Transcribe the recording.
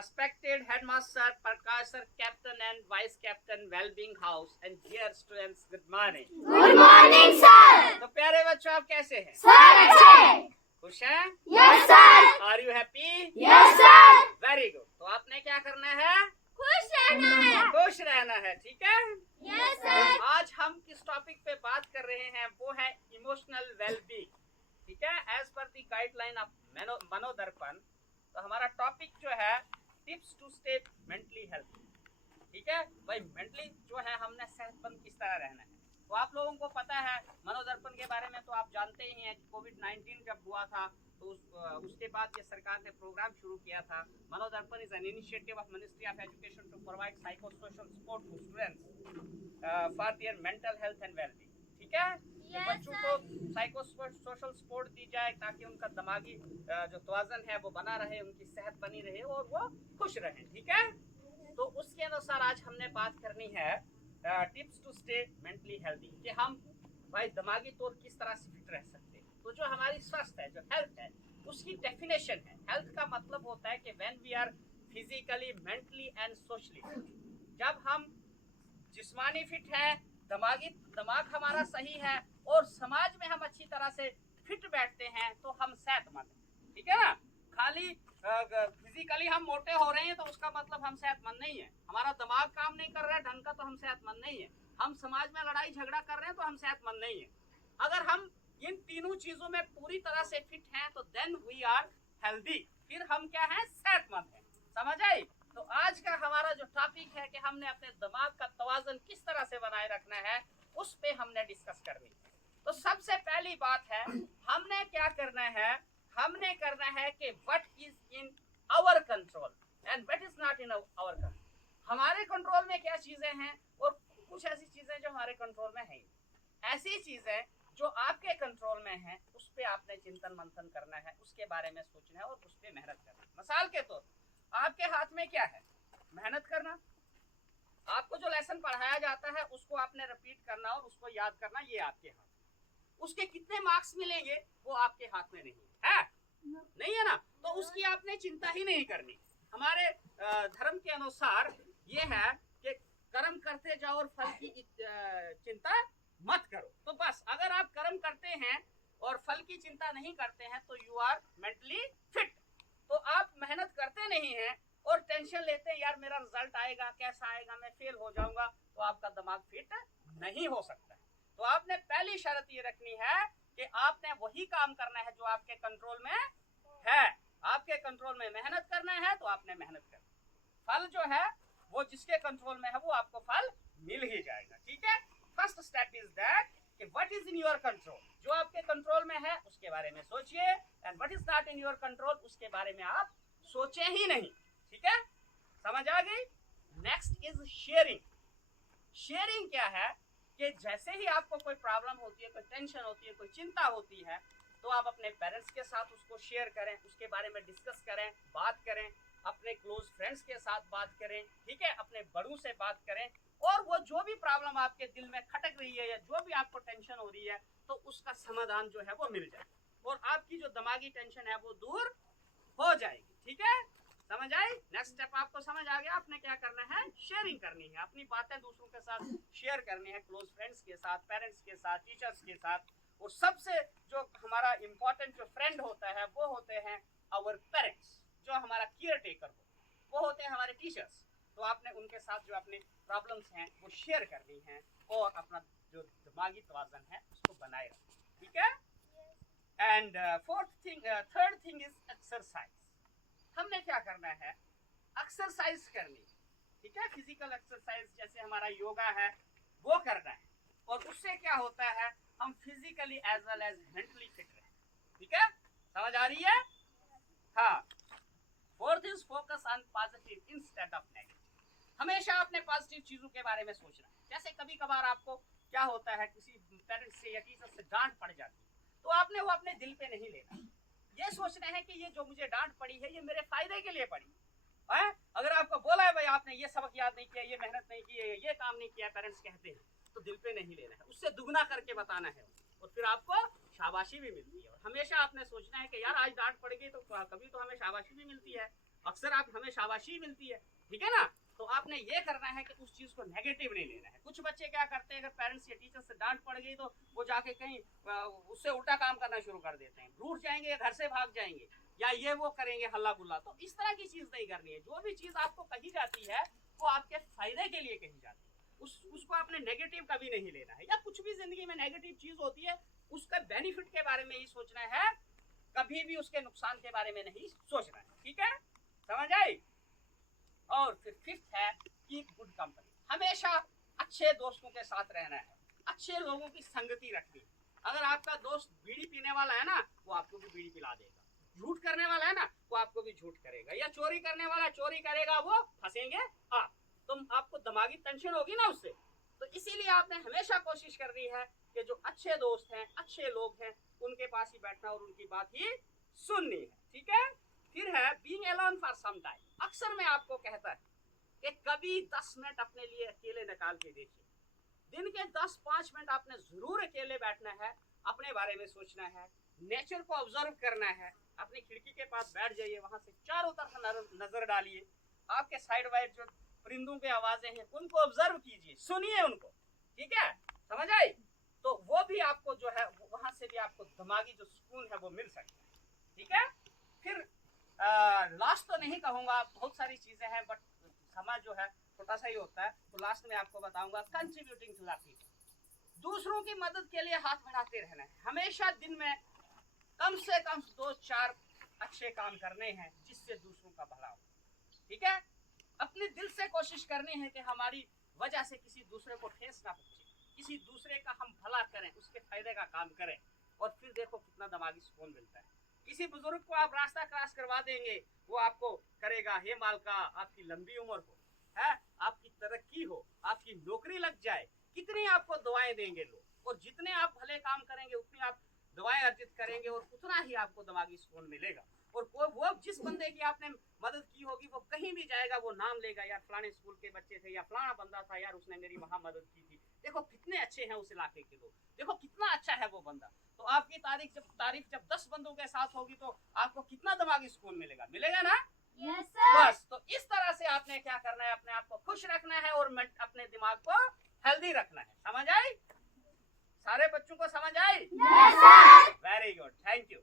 Respected Headmaster, Prakash sir, Captain and Vice Captain, Wellbeing House, and dear students, good morning. Good morning sir. तो प्यारे बच्चों, आप कैसे हैं? सर अच्छे हैं। खुश हैं? Yes sir. Are you happy? Yes sir. Very good. तो आपने क्या करना है? खुश रहना है। खुश रहना है, ठीक है? Yes sir. आज हम किस टॉपिक पे बात कर रहे हैं वो है इमोशनल वेलबींग, ठीक है? As per the guideline of Manodarpan, तो हमारा टॉपिक जो है tips to stay mentally healthy, ठीक है भाई? मेंटली जो है हमने सेहतमंद किस तरह रहना है, तो आप लोगों को पता है मनोदर्पण के बारे में तो आप जानते ही हैं। कोविड-19 जब हुआ था तो उसके बाद ये सरकार ने प्रोग्राम शुरू किया था। Manodarpan is an initiative of ministry of education to provide psycho social support to students for their mental health and wellbeing, ठीक है? Yes, बच्चों को साइको सोशल सपोर्ट दी जाए ताकि उनका दिमागी जो तवाज़न है वो बना रहे, उनकी सेहत बनी रहे और वो खुश रहें, ठीक है? तो उसके अनुसार आज हमने बात करनी है tips to stay mentally healthy, कि हम भाई दिमागी तौर किस तरह से फिट रह सकते हैं। तो जो हमारी स्वास्थ्य है, जो हेल्थ है, उसकी डेफिनेशन है। हेल्थ का मतलब होता है कि when we are physically, mentally and socially, जब हम जिस्मानी फिट है, दिमाग हमारा सही है और समाज में हम अच्छी तरह से फिट बैठते हैं तो हम सेहतमंद हैं, ठीक है ना? खाली फिजिकली हम मोटे हो रहे हैं तो उसका मतलब हम सेहतमंद नहीं है। हमारा दिमाग काम नहीं कर रहा है ढंग का तो हम सेहतमंद नहीं है। हम समाज में लड़ाई झगड़ा कर रहे हैं तो हम सेहतमंद नहीं है। अगर हम इन तीनों चीजों में पूरी तरह से फिट हैं तो देन वी आर हेल्दी, फिर हम क्या हैं? सेहतमंद हैं। समझ आई? तो आज का हमारा जो टॉपिक है कि हमने अपने दिमाग का तवाज़न किस तरह से बनाए रखना है, उस पे हमने डिस्कस करनी है। तो सबसे पहली बात है, हमने क्या करना है? हमने करना है कि what is in our control and what is not in our control. हमारे कंट्रोल में क्या चीजें हैं और कुछ ऐसी चीजें जो हमारे कंट्रोल में हैं। ऐसी चीजें जो आपके कंट्रोल में हैं उस पे आपने चिंतन मंथन करना है, उसके बारे में सोचना है और उस पे मेहनत करना है। मिसाल के तौर आपके हाथ में क्या है? मेहनत करना। आपको जो लेसन पढ़ाया जाता है उसको आपने रिपीट करना और उसको याद करना, ये आपके हाथ में। उसके कितने मार्क्स मिलेंगे वो आपके हाथ में नहीं है, नहीं है ना? तो उसकी आपने चिंता ही नहीं करनी। हमारे धर्म के अनुसार ये है कि कर्म करते जाओ और फल की चिंता मत करो। तो बस अगर आप कर्म करते हैं और फल की चिंता नहीं करते हैं तो यू आर मेंटली फिट। तो आप मेहनत करते नहीं हैं और टेंशन लेते हैं, यार मेरा रिजल्ट आएगा, कैसा आएगा, मैं फेल हो जाऊंगा, तो आपका दिमाग फिट नहीं हो सकता है। तो आपने पहली शर्त ये रखनी है कि आपने वही काम करना है जो आपके कंट्रोल में है। आपके कंट्रोल में मेहनत करना है तो आपने मेहनत करना। फल जो है वो जिसके कंट्रोल में है वो आपको फल मिल ही जाएगा, ठीक है? फर्स्ट स्टेप इज दैट कि what is in your control. जो आपके कंट्रोल में है उसके बारे में सोचिए, and what is not in your control उसके बारे में आप सोचे ही नहीं, ठीक है? समझ आ गई? Next is sharing. शेयरिंग क्या है कि जैसे ही आपको कोई प्रॉब्लम होती है, कोई टेंशन होती है, कोई चिंता होती है, तो आप अपने पेरेंट्स के साथ उसको शेयर करें, उसके बारे में डिस्कस करें, बात करें, अपने क्लोज फ्रेंड्स के साथ बात करें, ठीक है? अपने बड़ों से बात करें और वो जो भी प्रॉब्लम आपके दिल में खटक रही है या जो भी आपको टेंशन हो रही है तो उसका समाधान जो है वो मिल जाए और आपकी जो दिमागी टेंशन है वो दूर हो जाएगी, ठीक है? समझ आई? नेक्स्ट स्टेप आपको समझ आ गया। आपने क्या करना है? शेयरिंग करनी है, अपनी बातें दूसरों के साथ शेयर करनी है, क्लोज फ्रेंड्स के साथ, पेरेंट्स के साथ, टीचर्स के साथ। और सबसे जो हमारा इम्पोर्टेंट जो फ्रेंड होता है वो होते हैं आवर पेरेंट्स। जो हमारा केयर टेकर वो होते हैं हमारे टीचर्स। तो आपने उनके साथ जो अपने प्रॉब्लम्स हैं वो शेयर करनी है और अपना जो दिमागी तवाज़न है उसको बनाए रखना, ठीक है? And third thing is exercise. हमने क्या करना है? एक्सरसाइज करनी, ठीक है? फिजिकल एक्सरसाइज जैसे हमारा योगा है वो करना है और उससे क्या होता है? हम physically as well as mentally fit रहे, ठीक है? समझ आ रही है? हाँ। Fourth is focus on positive instead of negative. हमेशा अपने पॉजिटिव चीजों के बारे में सोचना है। जैसे कभी कभार आपको क्या होता है, किसी पेरेंट्स से या टीचर से डांट पड़ जाती है तो आपने वो अपने दिल पे नहीं लेना। ये सोचना है कि ये जो मुझे डांट पड़ी है ये मेरे फायदे के लिए पड़ी है। अगर आपको बोला है भाई आपने ये सबक याद नहीं किया, ये मेहनत नहीं की है, ये काम नहीं किया, पेरेंट्स कहते हैं, तो दिल पे नहीं लेना है, उससे दुगना करके बताना है और फिर आपको शाबाशी भी मिलती है। और हमेशा आपने सोचना है कि यार आज डांट पड़ गई तो कभी तो हमें शाबाशी भी मिलती है। अक्सर आप हमें शाबाशी मिलती है, ठीक है ना। तो आपने ये करना है कि उस चीज को नेगेटिव नहीं लेना है। कुछ बच्चे क्या करते हैं, अगर पेरेंट्स या टीचर से डांट पड़ गई तो वो जाके कहीं उससे उल्टा काम करना शुरू कर देते हैं, रूठ जाएंगे, घर से भाग जाएंगे, या ये वो करेंगे हल्ला गुल्ला। तो इस तरह की चीज नहीं करनी है। जो भी चीज आपको कही जाती है वो आपके फायदे के लिए कही जाती है, उसको आपने नेगेटिव कभी नहीं लेना है। या कुछ भी जिंदगी में नेगेटिव चीज होती है उसका बेनिफिट के बारे में ही सोचना है, कभी भी उसके नुकसान के बारे में नहीं सोचना है, ठीक है, समझ आई। और फिर फिफ्थ है कीप गुड कंपनी, हमेशा अच्छे दोस्तों के साथ रहना है, अच्छे लोगों की संगति रखनी। अगर आपका दोस्त बीड़ी पीने वाला है ना, वो आपको भी बीड़ी पिला देगा, झूठ करने वाला है ना, वो आपको भी झूठ करेगा, या चोरी करने वाला चोरी करेगा, वो फंसेंगे आप, तुम आपको दिमागी टेंशन होगी ना उससे। तो इसीलिए आपने हमेशा कोशिश करनी है कि जो अच्छे दोस्त हैं, अच्छे लोग हैं, उनके पास ही बैठना और उनकी बात ही सुननी है, ठीक है। फिर है being alone for some time, अक्सर मैं आपको कहता है कि कभी 10 मिनट अपने लिए अकेले निकाल के देखिए। दिन के 10-5 मिनट आपने जरूर अकेले बैठना है, अपने बारे में सोचना है, नेचर को ऑब्जर्व करना है। अपनी खिड़की के पास बैठ जाइए, वहां से चारों तरफ नजर डालिए, आपके साइड वाइड जो परिंदों की आवाजें हैं उनको ऑब्जर्व कीजिए, सुनिए उनको, ठीक है, समझ आई। तो वो भी आपको जो है वहां से भी आपको दिमागी जो सुकून है वो मिल सकता है, ठीक है। फिर लास्ट तो नहीं कहूंगा, बहुत सारी चीजें हैं, बट समाज जो है छोटा सा ही होता है, तो लास्ट में आपको बताऊंगा कंट्रीब्यूटिंग टू द पीपल, दूसरों की मदद के लिए हाथ बढ़ाते रहना है। हमेशा दिन में कम से कम 2-4 अच्छे काम करने हैं जिससे दूसरों का भला हो, ठीक है। अपने दिल से कोशिश करनी है कि हमारी वजह से किसी दूसरे को ठेस ना पहुंचे, किसी दूसरे का हम भला करें, उसके फायदे का काम करें, और फिर देखो कितना दिमागी सुकून मिलता है। किसी बुजुर्ग को आप रास्ता क्रॉस करवा देंगे, वो आपको करेगा, हे मालका आपकी लंबी उम्र हो, है, आपकी तरक्की हो, आपकी नौकरी लग जाए, कितनी आपको दुआएं देंगे लोग, और जितने आप भले काम करेंगे उतनी आप दुआएं अर्जित करेंगे, और उतना ही आपको दिमागी सुकून मिलेगा। और वो जिस बंदे की आपने मदद की होगी वो कहीं भी जाएगा, वो नाम लेगा, यार फलाने स्कूल के बच्चे थे, या फलाना बंदा था, यार उसने मेरी वहां मदद की थी, देखो कितने अच्छे हैं उस इलाके के लोग, देखो कितना अच्छा है वो बंदा। तो आपकी तारीफ जब 10 बंदों के साथ होगी तो आपको कितना दिमागी सुकून मिलेगा, मिलेगा ना। Yes, sir. बस तो इस तरह से आपने क्या करना है, अपने आप को खुश रखना है और अपने दिमाग को हेल्दी रखना है, समझ आई। सारे बच्चों को समझ आई। Yes, sir. Very good, thank you.